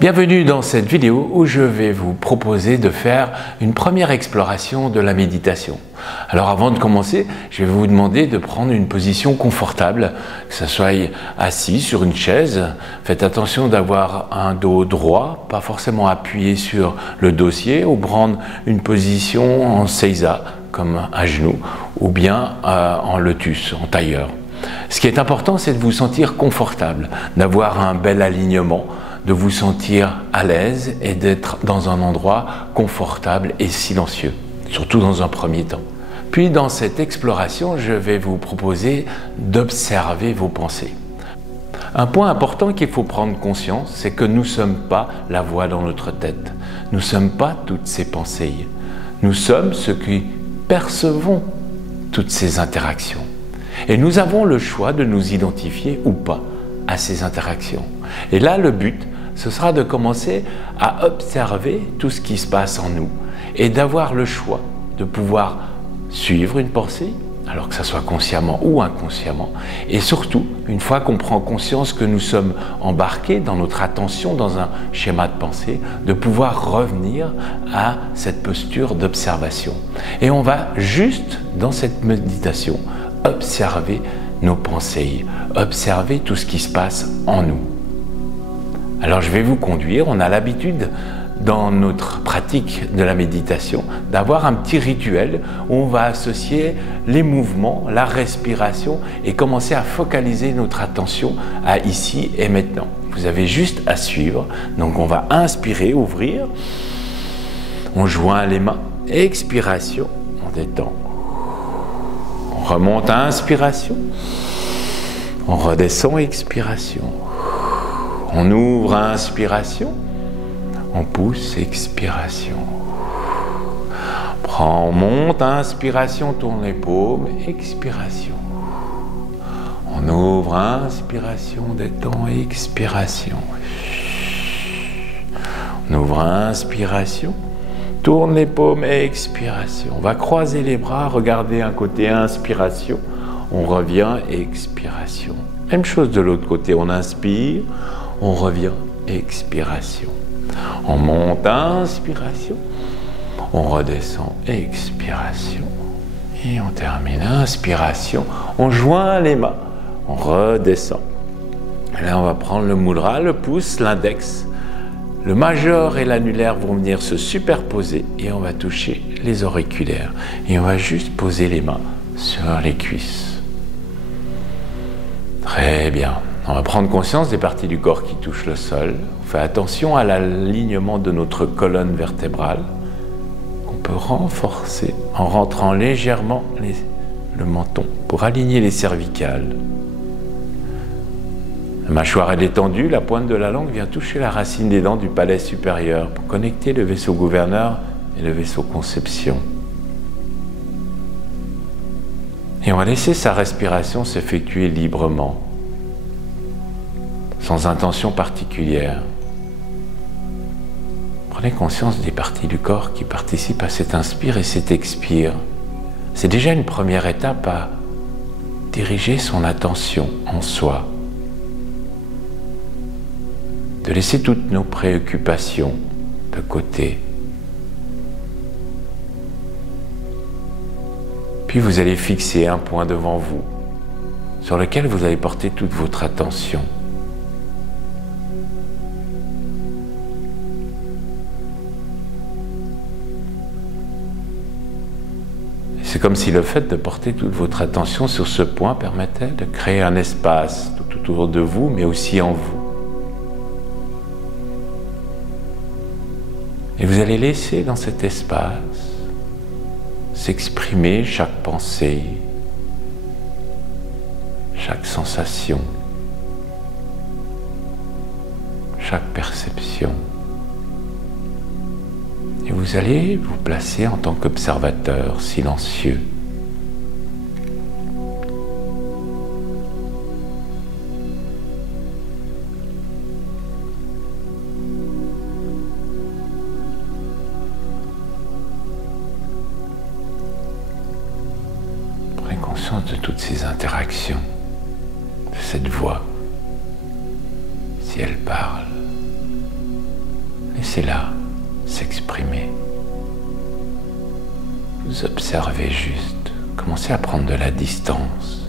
Bienvenue dans cette vidéo où je vais vous proposer de faire une première exploration de la méditation. Alors avant de commencer, je vais vous demander de prendre une position confortable, que ce soit assis sur une chaise. Faites attention d'avoir un dos droit, pas forcément appuyé sur le dossier, ou prendre une position en seiza, comme à genoux, ou bien en lotus, en tailleur. Ce qui est important, c'est de vous sentir confortable, d'avoir un bel alignement, de vous sentir à l'aise et d'être dans un endroit confortable et silencieux, surtout dans un premier temps. Puis dans cette exploration, je vais vous proposer d'observer vos pensées. Un point important qu'il faut prendre conscience, c'est que nous ne sommes pas la voix dans notre tête. Nous ne sommes pas toutes ces pensées. Nous sommes ceux qui percevons toutes ces interactions. Et nous avons le choix de nous identifier ou pas à ces interactions. Et là, le but, ce sera de commencer à observer tout ce qui se passe en nous et d'avoir le choix de pouvoir suivre une pensée, alors que ce soit consciemment ou inconsciemment, et surtout, une fois qu'on prend conscience que nous sommes embarqués dans notre attention dans un schéma de pensée, de pouvoir revenir à cette posture d'observation. Et on va juste, dans cette méditation, observer nos pensées, observer tout ce qui se passe en nous. Alors je vais vous conduire, on a l'habitude dans notre pratique de la méditation d'avoir un petit rituel où on va associer les mouvements, la respiration et commencer à focaliser notre attention à ici et maintenant. Vous avez juste à suivre, donc on va inspirer, ouvrir, on joint les mains, expiration, on détend. On remonte à inspiration, on redescend, expiration. On ouvre à inspiration, on pousse, expiration. On monte à inspiration, tourne les paumes, expiration. On ouvre à inspiration, détend, expiration. On ouvre à inspiration, tourne les paumes, expiration. On va croiser les bras, regarder un côté, inspiration. On revient, expiration. Même chose de l'autre côté, on inspire, on revient, expiration. On monte, inspiration, on redescend, expiration. Et on termine, inspiration, on joint les mains, on redescend. Et là, on va prendre le mudra, le pouce, l'index. Le majeur et l'annulaire vont venir se superposer et on va toucher les auriculaires. Et on va juste poser les mains sur les cuisses. Très bien. On va prendre conscience des parties du corps qui touchent le sol. On fait attention à l'alignement de notre colonne vertébrale qu'on peut renforcer en rentrant légèrement le menton pour aligner les cervicales. La mâchoire est détendue, la pointe de la langue vient toucher la racine des dents du palais supérieur pour connecter le vaisseau gouverneur et le vaisseau conception. Et on va laisser sa respiration s'effectuer librement, sans intention particulière. Prenez conscience des parties du corps qui participent à cet inspire et cet expire. C'est déjà une première étape à diriger son attention en soi, de laisser toutes nos préoccupations de côté. Puis vous allez fixer un point devant vous, sur lequel vous allez porter toute votre attention. C'est comme si le fait de porter toute votre attention sur ce point permettait de créer un espace tout autour de vous, mais aussi en vous. Et vous allez laisser dans cet espace s'exprimer chaque pensée, chaque sensation, chaque perception. Et vous allez vous placer en tant qu'observateur silencieux. Prenez conscience de toutes ces interactions, de cette voix, si elle parle. Laissez-la s'exprimer. Vous observez juste, commencez à prendre de la distance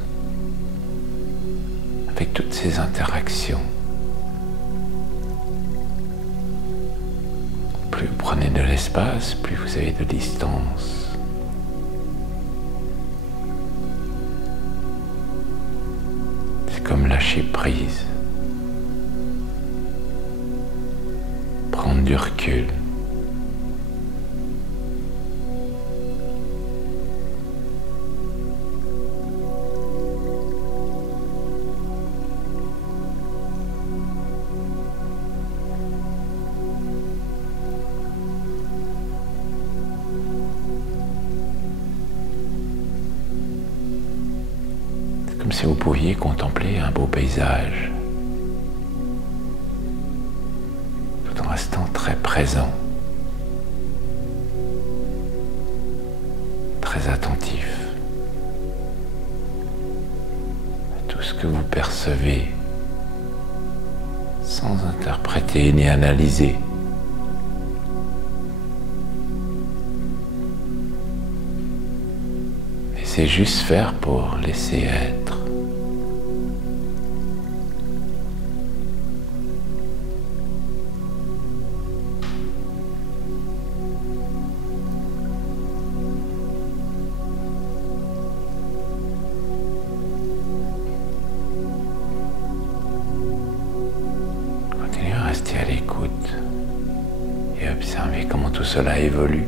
avec toutes ces interactions. Plus vous prenez de l'espace, plus vous avez de distance. C'est comme lâcher prise. Prendre du recul. Comme si vous pouviez contempler un beau paysage, tout en restant très présent, très attentif à tout ce que vous percevez, sans interpréter ni analyser. Laissez juste faire pour laisser être. Continuez à rester à l'écoute et observez comment tout cela évolue.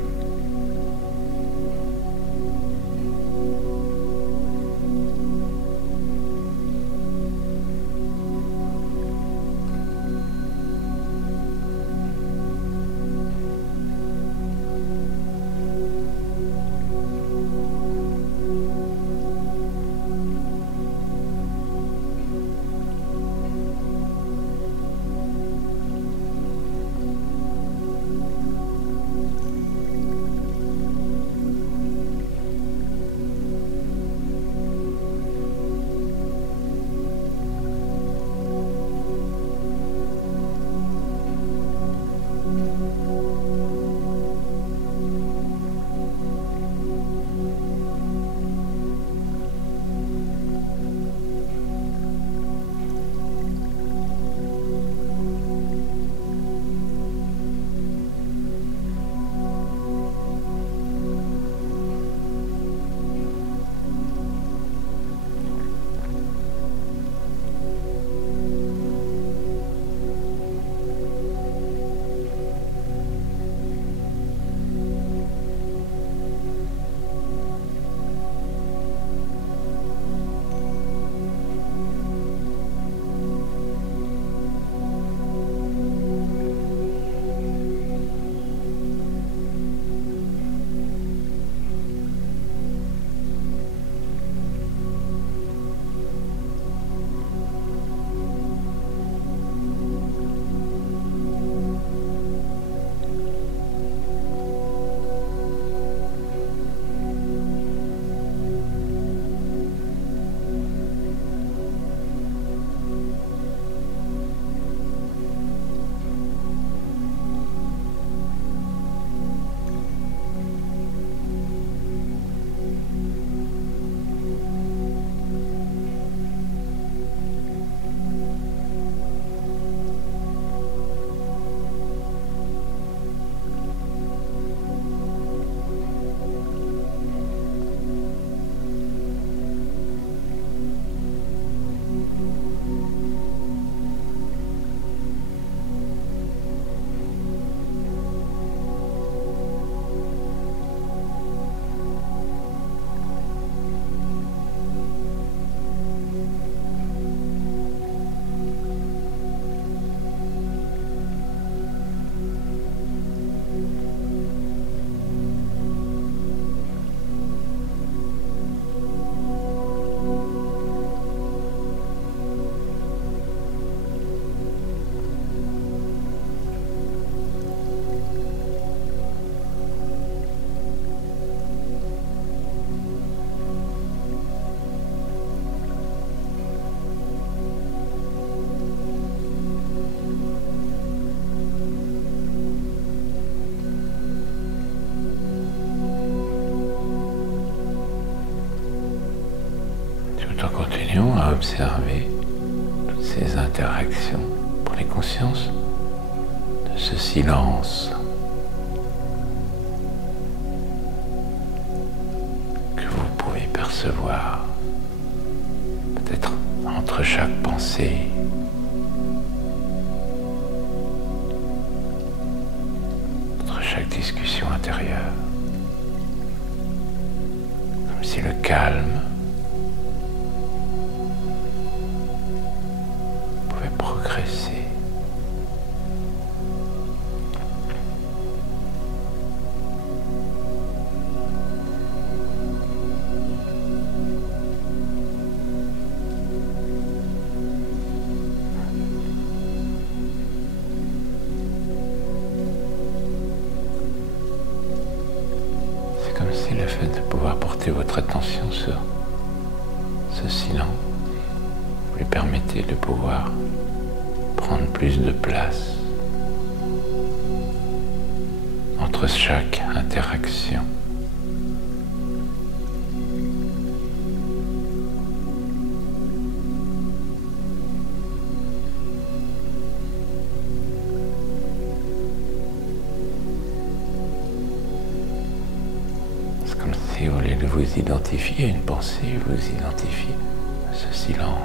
continuons à observer toutes ces interactions. Prenez conscience de ce silence que vous pouvez percevoir, peut-être entre chaque pensée, entre chaque discussion intérieure, comme si le calme pouvait progresser. Comme si le fait de pouvoir porter votre attention sur ce silence vous lui permettez de pouvoir prendre plus de place entre chaque interaction. Comme si au lieu de vous identifier à une pensée, vous identifiez à ce silence.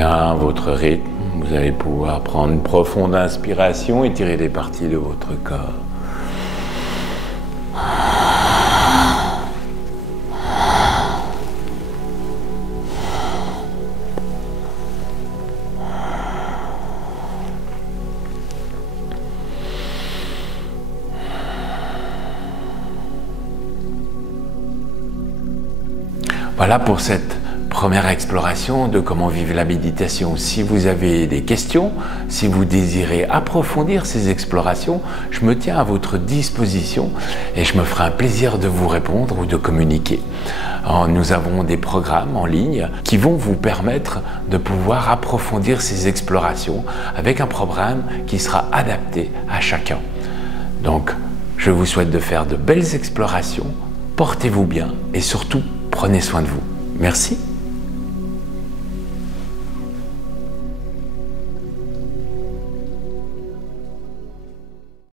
bien votre rythme. Vous allez pouvoir prendre une profonde inspiration et tirer les parties de votre corps. Voilà pour cette première exploration de comment vivre la méditation. Si vous avez des questions, si vous désirez approfondir ces explorations, je me tiens à votre disposition et je me ferai un plaisir de vous répondre ou de communiquer. Alors, nous avons des programmes en ligne qui vont vous permettre de pouvoir approfondir ces explorations avec un programme qui sera adapté à chacun. Donc, je vous souhaite de faire de belles explorations, portez-vous bien et surtout, prenez soin de vous. Merci.